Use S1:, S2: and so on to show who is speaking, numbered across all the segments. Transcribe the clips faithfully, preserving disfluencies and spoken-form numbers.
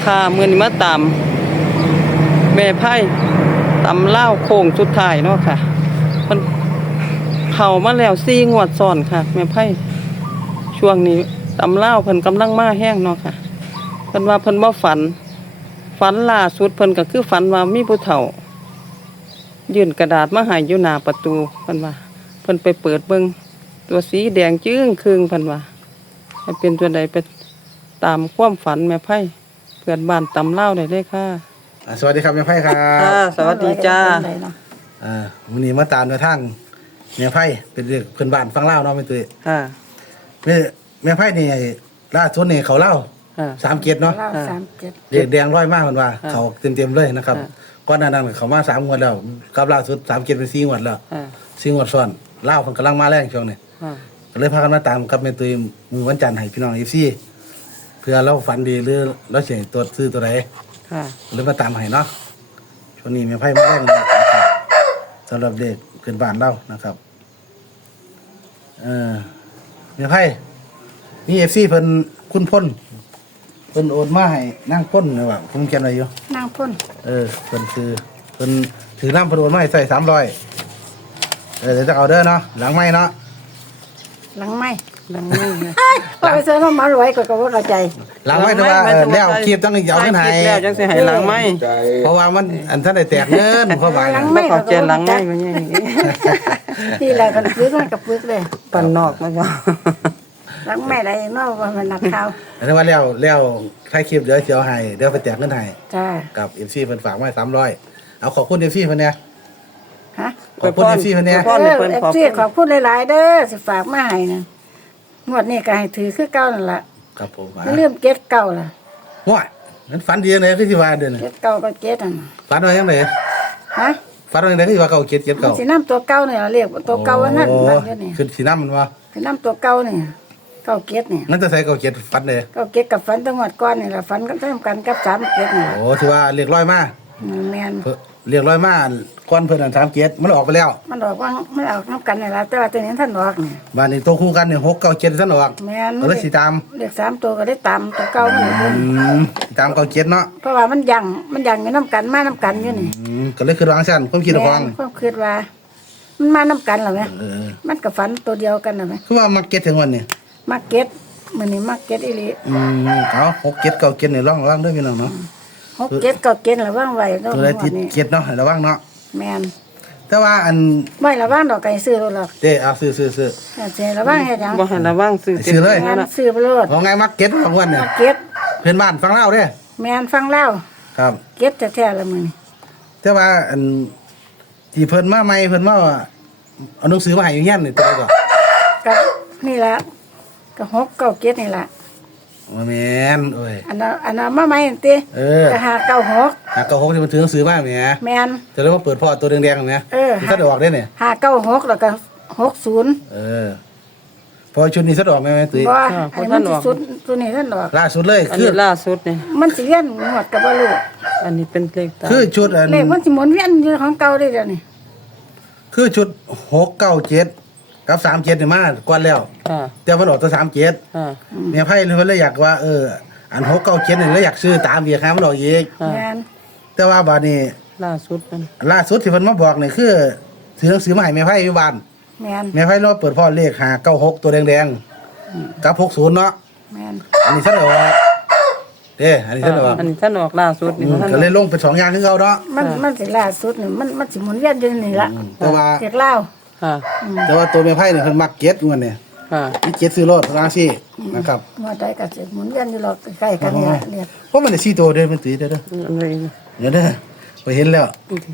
S1: ค่ะมื้อนี้มาตามแม่ไพ่ตำเล่าโค้งสุดท้ายเนาะค่ะเพิ่นเข้ามาแล้วสี่งวดซ้อนค่ะแม่ไพ่ช่วงนี้ตำเล่าเพิ่นกำลังมาแห้งเนาะค่ะเพิ่นว่าเพิ่นบ่ฝันฝันล่าสุดเพิ่นก็คือฝันว่ามีผู้เฒ่ายื่นกระดาษมาให้อยู่หน้าประตูเพิ่นว่าเพิ่นไปเปิดเบิ่งตัวสีแดงจึ้งครึ่งเพิ่นว่าให้เป็นตัวใดไปตามความฝันแม่ไพ่เพื่อนบ้านตำเล่าได้เลยค่ะ
S2: อ่าสวัสดีครับแม่ไพ่ครั
S1: ค่ะ
S2: บ
S1: สวัสดีจ้า
S2: อ่าวันนี้มาตามในทางแม่ไพ่เป็นเรื่องเพื่อนบ้านฟังเล่าเนาะแม่ตุ้ย
S1: ค่ะ
S2: แม่แม่ไพ่นี่ล่าสุดนี่เขาเล่า
S1: ค่ะ
S2: สามเกียรติเนาะ
S3: เล่าสามเจ็ด
S2: เด็กแดงร้อยมากมันว่า
S1: ค่ะ
S2: เขาเต็มๆเลยนะครับ
S1: ค่ะ
S2: ก้อนหนานั้นเขามาสามงวดแล้วกับล่าสุดสามเกียรติเป็นสี่งวดแล้ว
S1: ค่ะ
S2: สี่งวดซ้อนเล่ามันกำลังมาแรงช่วงนี้
S1: ค่ะ
S2: ก็เลยพากันมาตามกับแม่ตุ้ยมือวันจันทร์ให้พี่น้องเอฟซีเพื่อเราฝันดีหรือเราเสียตัวซื้อตัวใด
S1: ค่ะ
S2: เลยมาตามให้เนาะช่วงนี้แม่ไพ่มาแรงนะครับสำหรับเด็กเกินบ้านเรานะครับเออแม่ไพ่มีเอฟซีเพิ่นคุณพ่นเพิ่นโอนมาให้นั่งพ่นเลยว่าผมเขียนไว้อยู่
S3: นางพ่น
S2: เออเพิ่นคือเพิ่นถือน้ำเพิ่นโอนมาให้ใส่สามร้อยเออเดี๋ยวจะเอาเด้อเนาะหลังไม่เนาะ
S3: หลังไม่
S1: หลังไม่ค่ะ
S3: พอไปเจอน้องมารวยก็ก็ว่าเข้าใจ
S2: หลังไม่แต่ว่าเออแล้วคลิปต้องเอาเงินให้
S1: คลิปแล้วจังสิให้หลังไม่
S2: เพราะว่ามันอันท่านได้แตกเงินเพราะว่า
S3: หลัง
S1: บ่เข้าใจหลังไม่มันยัง
S3: ที่แรกกันปึกมันกับปึกเลย
S1: ปันนอกมันก็
S3: หลังไม่ได้นอกว่ามันนักข่าว
S2: แต่ว่าแล้วแล้วถ่ายคลิปเดี๋ยวสิเอาให้เดี๋ยวไปแตกเงินให้
S3: จ้า
S2: กับ เอฟ ซี เพิ่นฝากมาสามร้อยเอาขอบคุณ เอฟ ซี เพิ่นเนี่ย
S3: ฮะ
S2: ขอบคุณ เอฟ ซี เพิ่นเนี่ย
S1: ขอบ
S3: เอ
S1: คุณ
S3: อ
S1: เพิ่น
S3: เอฟ
S1: ขอบ
S3: ซี
S1: คุณ
S3: ขอบคุณหลายๆเด้อสิฝากมาให้นะงวดนี้ก็ให้ถือคือเก่านั่นล่ะ
S2: ครับผม
S3: ไม่ลืมเก็ตเก่าล่ะ
S2: ว้ายนั้นฝันดีจังเลยคือสิว่าเด้อนี่
S3: เก็ตเก่าก็เก็ตอ่ะ
S2: ฝันว่าจังได๋
S3: ฮะ
S2: ฝันว่าจังได๋คือสิว่าเก่าเก็ดเก็ด
S3: มัน
S2: เก่า
S3: สิน้ำตัวเก่าเนี่ยเรียกว่าตัวเก่าอันนั่น
S2: โอ้
S3: นั่นอยู่นี่
S2: คือสินำมันว่า
S3: สิน้ำตัวเก่าเนี่ยเก่าเก็ตเนี่ย
S2: นั่นจะใส่เก่าเก็ดฝันเด้อ
S3: เก่าเก็ตกับฝันตั้งงวดก่อนนี่ล่ะฝันกันทำกันกับสามเก็ตนี่
S2: โอ้ที่ว่าเรียกร้อยมา
S3: แม่น
S2: เพิ่นเรียกร้อยมาก่อนเพิ่นอันสามเก็ดมันออกไปแล้ว
S3: มันออกว่ามันเอาน้ำกันนี่ละแต่ว่าตัวนี้ท่านออกนี่
S2: บ้านนี้ตัวคู่กันนี่หกเก้าเจ็ดซั่นออก
S3: แม่น
S2: ก็เลยสิตาม
S3: เด็กสามตัวก็ได้ตามตัวเก่ามัน
S2: อืมตามเก้าเจ็ดเนาะ
S3: เพราะว่ามันยังมันยังอยู่น้ำกันมาน้ำกันอยู่นี่
S2: อืมก็เลยคือวางซั่นความคิดของ
S3: แม่นความคิดว่า มันมาน้ำกันเหรอไหม
S2: เออ
S3: มันกับฝันตัวเดียวกันเหรอไหม
S2: คือว่ามาเก็ตถึงวันนี้
S3: มาเก็ตมันนี่มาเก็ตอีหลี
S2: อืมเอาหกเก็ดเก้าเก็ดนี่ลองลองเด้วยพี่น้องเนาะ
S3: หกเก็ตเก็เก็ตระว่างไว้ต้อง
S2: ตัวใดติด
S3: นี่
S2: เก็ดเนาะให้ระวังเนาะ
S3: แม่น
S2: แต่ว่าอัน
S3: ไม่ระว่างดอกไก่ซื้อรถหรอก
S2: เด้เอาซื้อซื้อซื้อ
S3: แต่เจระว่างเฮ็ดหยัง
S1: บ่ให้ระวังซื้อ
S2: ซื้อเลย
S3: แม่น
S1: นะ
S3: ซื้อไปรถ
S2: เอาไงมาเก็ตของวันเนี่ย
S3: มาเก็ต
S2: เพื่อนบ้านฟังเล่าเด้อ
S3: แม่นฟังเล่า
S2: ครับ
S3: เก็ตแท้ๆละมึงนี่
S2: แต่ว่าอันที่เพิ่นมาใหม่เพิ่นมาว่าเอาหนังสือมาให้อยู่เฮียนนี่ตัวใดก่อน
S3: กับนี่ละกับหกเก้าเก็ตนี่ละ
S2: ว่าแม่นโอ้ย
S3: อันนั้นอันนั้นมาใหม่นั่นติ
S2: เออ
S3: ก็หาเก้าหก
S2: หาเก้าหกที่มันถือหนังสือมาแหม
S3: แม่น
S2: จะได้มาเปิดพ่อตัวแดงๆแหม
S3: เออ
S2: มันสะดอกได้เนี่ย
S3: หาเก้าหกแล้วก็หกศูนย์
S2: เออพอชุดนี้สะดอกแม่แม่ตุ้ย
S3: บ่อันนี้มันสิสุดตัวนี้ท่านดอก
S2: ล่าสุดเลย
S1: อัน
S2: คือ
S1: นี้ล่าสุดนี่
S3: มันสิเวียนหมดกับบ่รู้
S1: อันนี้เป็นเลขตาม
S2: คือชุดอัน
S3: เลขมันสิหมุนเวียนอยู่ของเก่าได้เดี๋ยวนี้
S2: คือชุดหกเก้าเจ็ดกับสามเจ็ดนี่มาก่อนแล้ว
S1: ค่ะ
S2: แต่มันออกตัวสามเจ็ด
S1: ค่ะ
S2: เมียไพ่เลยเลยอยากว่าเอออันหกเก้าเจ็ดนี่เลยอยากซื้อตามเบียร์ค้ามันออกอีก
S1: ค่ะ
S3: แม่น
S2: แต่ว่าบาดนี้
S1: ล่าสุดมัน
S2: ล่าสุดที่เพิ่นมาบอกนี่คือถือหนังสือมาให้เมียไพ่อยู่บ้าน
S3: แม่น
S2: เมียไพ่เราเปิดพ่อเลขหาเก้าหกตัวแดงๆกับหกศูนย์เนาะ
S3: แม่น
S2: อันนี้ท่านบอกเด้อันนี้ท่านบอก
S1: อันนี้ท่านออกล่าสุดนี่ท่าน
S2: ก็เลยลงเป็นสองอย่างคือเขาเนาะ
S3: มันมันสิล่าสุดนี่มันมันสิหมุนเวียนอยู่นี่ละ
S2: แต่ว่า
S3: เด็กเล่า
S1: ค่ะ
S2: แต่ว่าตัวเมียไพ่เนี่ยเพิ่นมักเก็ตเงินเนี่ย
S1: ค่ะ
S2: มีเก็ตซื้อรถราซี่นะครับ
S3: ว่าใดก็สิหมุนเวียนอยู่หรอกใกล้ๆกันนี่ละเรียก
S2: เพราะมันได้สี่ตัวเด้อมันตีเด้อเด้อ
S1: อันนี้
S2: เดี๋ยวเด้อไปเห็นแล้ว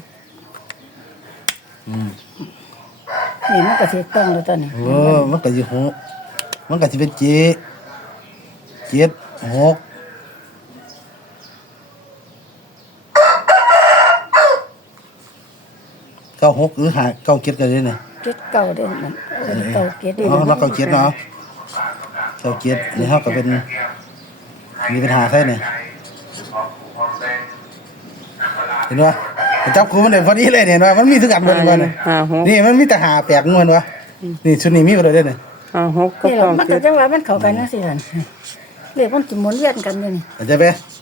S2: อืม
S3: นี่มันก็สิต้องแล้วตอนนี้
S2: โอ้มันก็สิหกมันก็สิเป็นเจ็ดเจ็ดหกเก้าหกหรือหาเก้าเจ็ดกันเลยเนี่ย
S3: เก็ดเก่าเด้นั่นเออเก่าเก็ดเด้
S2: อ๋อเราเก้าเจ็ดเนาะเก้าเจ็ดนี่เท่ากับเป็นมีปัญหาใช่เนี่ยเห็นว่าจับคู่มันเด่นพอดีเลยเนี่ยว่ามันมีทุกอันเลยมัน
S1: ห้าหก
S2: นี่มันมีแต่หาแปลกงวนวะนี่ชุดนี้มีอะไรด้วยเนี่ย
S1: ห้าหกก็
S3: นี่
S1: พ
S3: ล่ะ
S1: ร้อม
S3: มัน
S1: เจ็
S3: ก็
S1: ด
S3: จังว่ามันเข้ากันจังซี่หั่นเรียกมันสิหมุนเวียนกันอยู่นี่
S2: เข้าใจไหม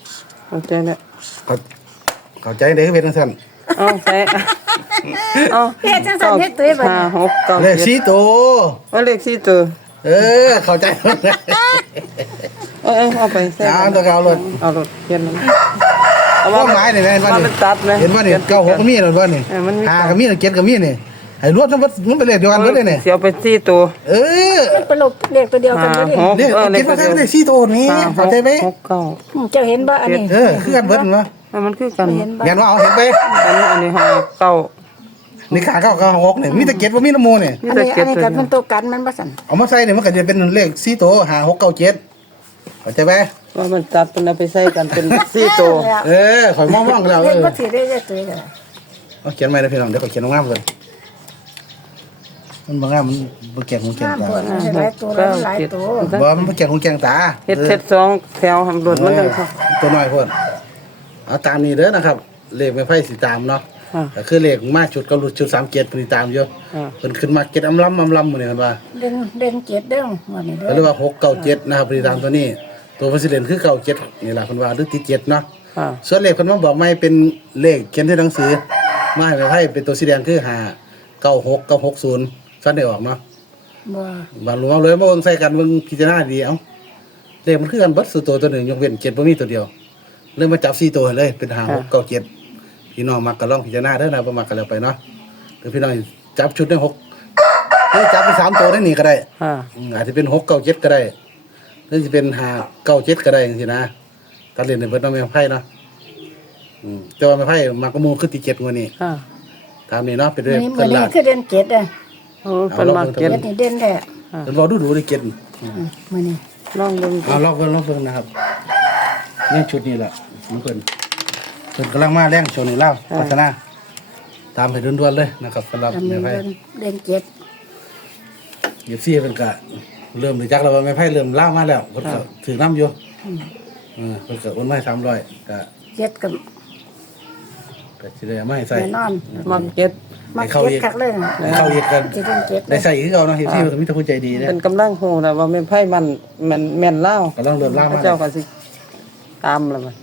S1: เข้าใจแล้ว
S2: เขาเข้าใจได้คือเป็นจังซั่น
S1: เอาใส่เอา
S3: เฮ็ดจังซั่นเฮ็ดตัวบัด
S1: ห้า
S3: นี้
S1: หกเก้า
S2: เลข
S1: เจ็ด
S2: สี่ตัว
S1: เอาเลขสี่ตัว
S2: เออเข้าใจหมดเลย
S1: เออเอาไปใส่
S2: อ่านตัวเก่ารถ
S1: เอารถเขียนมันเอา
S2: ว่า
S1: ว่า
S2: ไม้นี่แม่นบ่
S1: ว่า
S2: นี่
S1: มันตัดนะ
S2: เห็นบ่นี่เก้าหกก็มีแล้วบ่นี่
S1: เออมันมี
S2: ห้าก็มีเจ็ดก็มีนี่ให้รวดมันมันเป็นเลขเดียวกันเบิดเลยนี่
S1: เสียไปสี่ตัว
S2: เออ
S3: เป็นลบเลขตัวเดียวกันบ่ดิ
S1: ห้าหก
S2: เลข
S1: เออเล
S2: คิ
S1: ข
S2: ดว่า
S1: เดียว
S2: เลขสี่ตัวนี้
S1: ห้าห
S2: เข้าก ใจไหม
S1: หกเก้า
S3: อืมเจ้าเห็นบ่อันนี้
S2: เออคือกันเบิดเนาะ
S1: แล้วมันคือกัน
S3: เห็นบ่
S2: แม่นว่าเอาเห็นไป
S1: อันนี้อันนี้ห้าเก้า
S2: นี่ขาเก้าเก้าหกนี่มีแต่เจ็ดบ่มีน้ำมูนี่
S1: มี
S3: อัน
S1: แต่
S3: นี้
S1: เจ็
S3: อั
S1: ด
S3: นนี้
S1: ตัว
S3: กันเป็นตัวกันมันบ่สั่น
S2: เอามาใส่เนี่ยมันก็จะเป็นเลขสี่ตัวห้าหกเก้าเจ็ดเข้าใจไหม
S1: ว่ามันตัดเป็นเอาไปใส่กันเป็นสี่ตัว
S2: เออข่อยมองๆแล้ว
S3: เล
S2: เอ
S3: ข
S2: อ
S3: บ่ถือได้เลขตัวเดียว
S2: เอาเขียนไว้นะพี่น้องเดี๋ยวข่อยเขียนงามๆเลยมันบ่งามมันบ่แก่งหูแก่ง
S3: ห้าม
S2: ตา
S3: บ่หลายตัวแล้วหลายตัว
S2: บ่มันบ่แก่งหูแก่งตา
S1: เฮ็ดเฮ็ดสองแถวทำรถมันเลยค่ะ
S2: ตัวน้อยพ่นเอาตามนี้เด้อนะครับ เลขไม่ไผสิตามเนาะ
S1: อ่า
S2: ก็คือเลขมาชุดกับชุดสามเกียรติเพิ่นตามอยู่
S1: อ่า
S2: เพิ่นขึ้นมาเกียรติอำลำอำลำมื้อนี้เพิ่นว่า
S3: เด่นเด่นเจ็ดเด้อวันนี้เด้
S2: เพิ่น
S3: อ
S2: เรียกว่าหกเก้าเจ็ดนะครับเพิ่นตามตัวนี้ ตัวเพิ่นสิเล่นคือเก้าเจ็ดนี่ล่ะเพิ่นว่าหรือติดเจ็ดเนาะ
S1: อ่า
S2: ส่วนเลขเพิ่นมาบอกไม่เป็นเลขเขียนที่หนังสือมาให้ไผเป็นตัวสีแดงคือห้าเก้าหกกับหกศูนย์ซั่นได้ออกเนาะ
S3: บ่
S2: บางรู้เอาเลยมาเบิ่งใส่กันเบิ่งพิจารณาดีเอ้าเลขมันคือกันเบิดสุดตัวตัวหนึงยกเว้นเจ็ดบ่มีตัวเดียวเลยมาจับสี่ตัวให้เลยเป็นห้าหกเก้าเจ็ดพี่น้องมักก็ลองพิจารณาเด้อนะบ่มักก็แล้วไปเนาะหรือพี่น้องจับชุดได้หกหรือจับเป็นสามตัวได้นี่ก็ได้
S1: อ่า
S2: อืมอาจจะเป็นหกเก้าเจ็ดก็ได้หรือจะเป็นห้าเก้าเจ็ดก็ได้จังซี่นะตัดเล่นในเบิดน้องแม่ไพ่เนาะอืมแต่ว่าแม่ไพ่มักก็มูคือติเจ็ดงวดนี้
S1: อ่า
S2: ตามนี้เนาะเป็น
S3: มื้
S2: เรื่
S3: อ
S2: อง
S3: นี้
S2: เพิ่
S3: มื้อน นี้
S2: ลาด
S3: คือเด่นเจ็ดเด้อ
S1: โอ้เป็นมาเก็ต
S3: เจ็ดนี่เด่นแท้
S2: เพิ่นบอกดูดูได้เจ็ด
S3: อืมมื้อนี้
S1: ลองเบิ่ง
S2: เอาลองเบิ่งลองเบิ่งนะครับนี่ชุดนี้แหละของเพิ่นเพิ่นกำลังมาแรงโชว์นี่เล่าพัฒนาตามให้ด่วนๆเลยนะครับสำหรับ
S3: ทำ
S2: แม่
S3: นี้
S2: ไพ่
S3: เด่นเด่นเจ็ด
S2: เหยียบซี่เพิ่นก็เริ่มรู้จักแล้วว่าแม่ไพ่เริ่มเล่ามาแล้วเพิ่นก็ถือน้ำอยู่เออเพิ่นก็โอนมาให้สามร้อยก็
S3: เจ็ดกับ
S2: ก็สิได้เอามาให้ใส่
S3: แน่นอน
S1: มาเก็ต
S3: มา
S2: ให้เข้า
S3: เจ็ด
S2: อีก
S3: คักเลยนะ
S2: ให้เข้าอีกกัน
S3: จะเด่นเจ็ดเล
S2: ได้
S3: ย
S2: ใส่คือเก่าเนาะเฮฟซี่มันมีแต่ผู้ใจดีเด้
S1: เป็นกำลังโหแล้วว่าแม่นไพ่มันแม่นแม่นเล่าว
S2: ก็ต้องเริ่มเล่า
S1: พ
S2: มา
S1: ระเจ้าก็สิตามแล้วมัน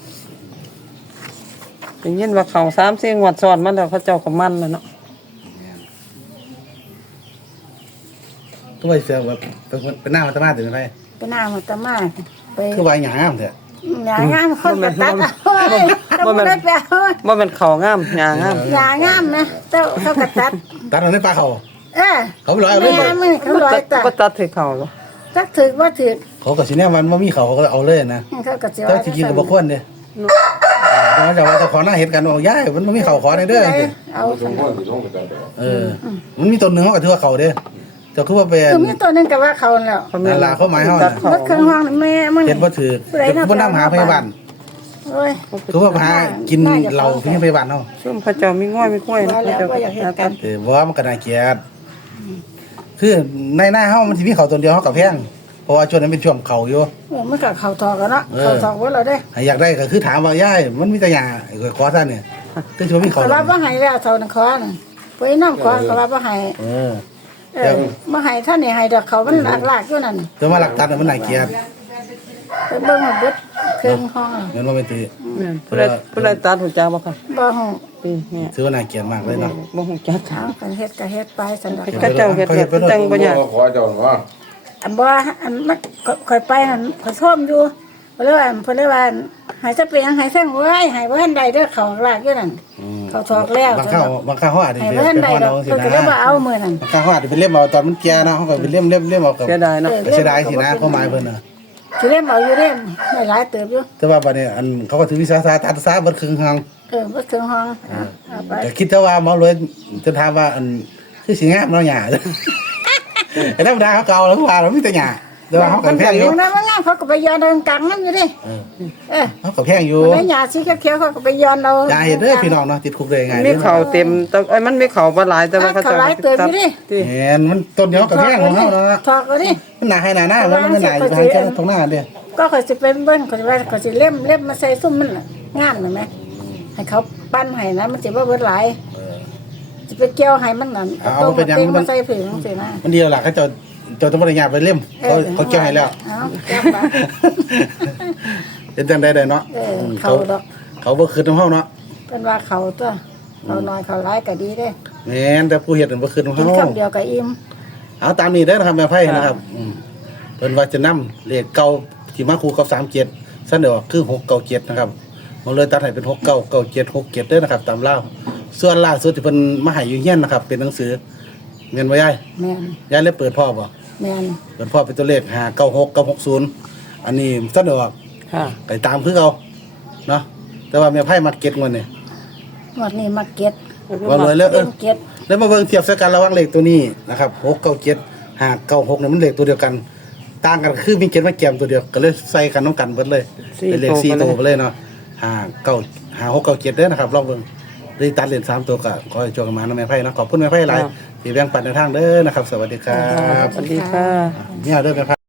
S1: ได้ยินว่าเขาสามเสียงวัดซ้อนมันแล้วพระเจ้าก็มันแล้วเนาะ
S2: ตัวเสือแบบเป็นเป็นหน้ามันตะมาแต่ไม่ไพ่
S3: ไปหน้ามันตะมาไป
S2: คือวายหยางามแท้
S3: อย่างงามคนกระตัดโอ้ยก็บ่ได้แปลว่า
S1: บ่แม่นเขางามหญ้างาม
S3: อย่างงามนะเจ้าเขากระตัด
S2: ตัดเอาในปลาเขา
S3: เออ
S2: เขาไปร้อยเอาเลย
S3: แม่มึงเขาลอยตา
S1: ก็ตัดให้เขาเหรอ
S3: จักถือว่าถือ
S2: เขาก็สิแน่มันบ่มีเขาเขาก็เอาเลยนะ
S3: เขาก็สิ
S2: เจ้าสิกินก็บ่ควรเด้เออแต่ว่าเจ้าว่าเจ้าขอหน้าเฮ็ดกันว่าย้ายมันบ่มีเขาขอได้เด้อจังซี่
S3: เอาขนาด
S2: เออ มันมีต้นหนึงเขาก็ถือว่าเขาเด้อเจ้าคือว่าเป็น
S3: คือมีตัวหนึงก็ว่าเขาแล้ว
S2: นั่นล่ะเขาหมายเฮาน่ะ
S3: รถเครื่องห้องนี่แม่มึง
S2: เฮ็ดบ่ถือจะบ่นำหาพยาบาล
S3: โอ้ย
S2: คือว่าหากินเหล้าที่พยาบาลเฮา
S1: ซุ่มพระเจ้ามีง่อยมีข้อยนะพระเจ้าก็หากัน
S2: เออบ่ว่ามันก็น่าเกลียดคือในหน้าเฮามันสิมีเขาตัวเดียวเฮาก็แพงเพราะว่าช่วงนั้นเป็นช่วงเขาอยู่
S3: โอ้มันก็เขาทอกกันเนาะ
S2: เออ
S3: เขาทอกไว้แล้วเด้
S2: ให้อยากได้ก็คือถามว่ายายมันมีแต่หญ้าก็ขอท่านเนี่ยคือสิว่ามีเขา
S3: เขา
S2: หร
S3: รั
S2: อบ
S3: ว่าให้แล้วเท่านั้นขอน่ะไปน้ำขอเขารับว่าให้
S2: เออ
S3: เออมาให้ท่านนี่ให้ดอกเขามันลากๆอยู่นั่น
S2: แต่ว่าหลักฐานน่ะมันน่าเกลียด
S3: ไปเบิ่งมันเบิดเครื่องห้องอะ
S2: เงินว่าไม่ตี
S1: แม่นผู้ใดผู้ใดตัดหูจักบ่ค่ะ
S3: บ่ฮู้
S1: นี่เนี่ย
S2: ถือว่าน่าเกลียดมากเลยเนาะ
S1: บ่ฮู้จัก
S3: เอากันเฮ็ดก็เฮ็ดไปสันดอก
S1: ก็เจ้าเฮ็ดแบบจังบ่ยาก
S4: ขอเจ้าเนาะ
S3: อันบ่อันมันค่อยไปนั่นขอยท่วมอยู่เพิ่นเลยว่าเพิ่นเลยว่าให้จะเป็นหยังให้แซงไว้ให้บ่ทันได้เด้อเขาลากอยู่นั่น
S2: อืม
S3: เขาทอกแล้ว
S2: บางครั้งบางครั้งเขาอาจจะ
S3: ให้
S2: ไป
S3: บ่ทัน
S2: ไป
S3: ได้
S2: ฮอด
S3: ดอ
S2: เอา
S3: ก
S2: สิ
S3: เพิ่น
S2: นะ
S3: ก็เลยว่าเอามื้อนั้น
S2: บางครั้งเขาอาจจะไปเล่มเอาตอนมันแก่นะเขาก็ไปเล่มเล่มเล่มเอากับ
S1: เสียดายเนาะ
S2: เสียดายสินะความหมายเพิ่นน่ะ
S3: สิเล่มเอาอยู่เล่มได้หลายเติบอยู่
S2: แต่ว่าบัดนี้อันเขาก็ถือวิสาสะตัดซาเบิดครึ่งทาง
S3: เออบ่ถึงห้องเอาเอาไป
S2: แต่คิดแต่ว่าหมอรวยจะถามว่าอันคือสิงามเนาะหญ้า ไอ้ธรรมดาเขาเก่าแล้วว่าเรามีแต่หญ้าแต่ว่าเขาก็แพงอยู่
S3: นะมันงามเขาก็ไปย้อนเอากลางนั้นอยู่ดิ
S2: เออ
S3: เออ
S2: เขาก็แพงอยู่
S3: มันได้หญ้าสีเขียวๆเขาก็ไปย้อนเอา
S2: ยาเห็นเด้อพี่น้องเนาะติดคุกได้ไง
S1: มีเขาเต็มแต่เอ้ยมันมีเขาบ่หลายแต่ว่าเขา
S3: เขาหลายเติบอยู่ดิ
S1: ที่
S2: เห็นมันต้นเดียวกับแพงของเขาเนาะ
S3: ทอกเอาดิ
S2: มันหนาให้หนาหน้าแล้วมันไม่หนาอยู่ทางแค่ตรงหน้าเด้อ
S3: ก็เขาสิเป็นเบิ้นเขาสิว่าเขาสิเล่มเล่มมาใส่ซุ่มมันน่ะงามเห็นไหมให้เขาปั้นให้นะมันสิบ่เบิดหลายสิไปเกี่ยวให้มันนั่นเอาต้มมาเต็งมาใส่ผึ่งจังซี่นะ
S2: มันเดียวล่ะเขาเจะเจะต้องบริญญาไปเล่มเขาเขาเกี่ยวให้แล้ว
S3: เอาแก้วไป
S2: เป็นจังไดได้เนาะ
S3: เออ
S2: ม
S3: เขาดอก
S2: เขาบ่คืนน้ำเฮาเนาะ
S3: เป็นว่าเขาตัวเขาน้อยเขาร้ายก็ดีเด้
S2: แม่นแต่ผู้เฮ็ดนั่นบ่คืนน้ำ
S3: กิน
S2: เฮา
S3: คำเดียวก็อิ่ม
S2: เอาตามนี้เด้อนะครับแม่ไพ่นะครับอืมเพิ่นว่าจะนำเลขเก่าที่มาคู่กับสามเจ็ดซั่นเดี๋ยวคือหกเก้าเจ็ดนะครับมันเลยตัดให้เป็นหกเก้าเก้าเจ็ดหกเจ็ดเด้อนะครับตามเล่าส่วนล่าสุดที่เพิ่นมาให้อยู่เฮียนนะครับเป็นหนังสือเงินบ่ยาย
S3: แม่น
S2: ยายเลยเปิดพ่อบ่
S3: แม่น
S2: เปิดพ่อเป็นตัวเลขห้าเก้าหกกับหกศูนย์อันนี้ซั่นเดี๋ยว
S1: ค่ะ
S2: ไปตามคือเอาเนาะแต่ว่าแม่ไพ่มาเก็ตงวดนี่
S3: งวดนี้มาเก็ต
S2: ว่าเลยแล้วเอ
S3: เล่
S2: อน
S3: เก็ต
S2: แล้วมาเบิ่งเทียบใส่กันระหว่างเลขตัวนี้นะครับหกเก้าเจ็ดห้าเก้าหกเนี่ยมันเลขตัวเดียวกัน ต่างกันคือมีเจ็ดมาแกมตัวเดียวก็เลยใส่กันน้องกันเบิดเลย
S1: สี่
S2: เป็นเลข
S1: ตัว
S2: สี่
S1: ไปเลย
S2: ตัวไปเลยเนาะห้าเก้าห้าหกเก้าเจ็ดเด้อนะครับลองเบิ่งได้ตัดเลนสามตัวก็ขอให้โชคกันมานะแม่ไพ่เนาะขอบคุณแม่ไพ่หลายที่แบ่งปันในทางเด้อนะครับ สวัสดีครับ
S1: สวัสดีค่ะ
S2: เนี่ยเด้อแม่ไพ่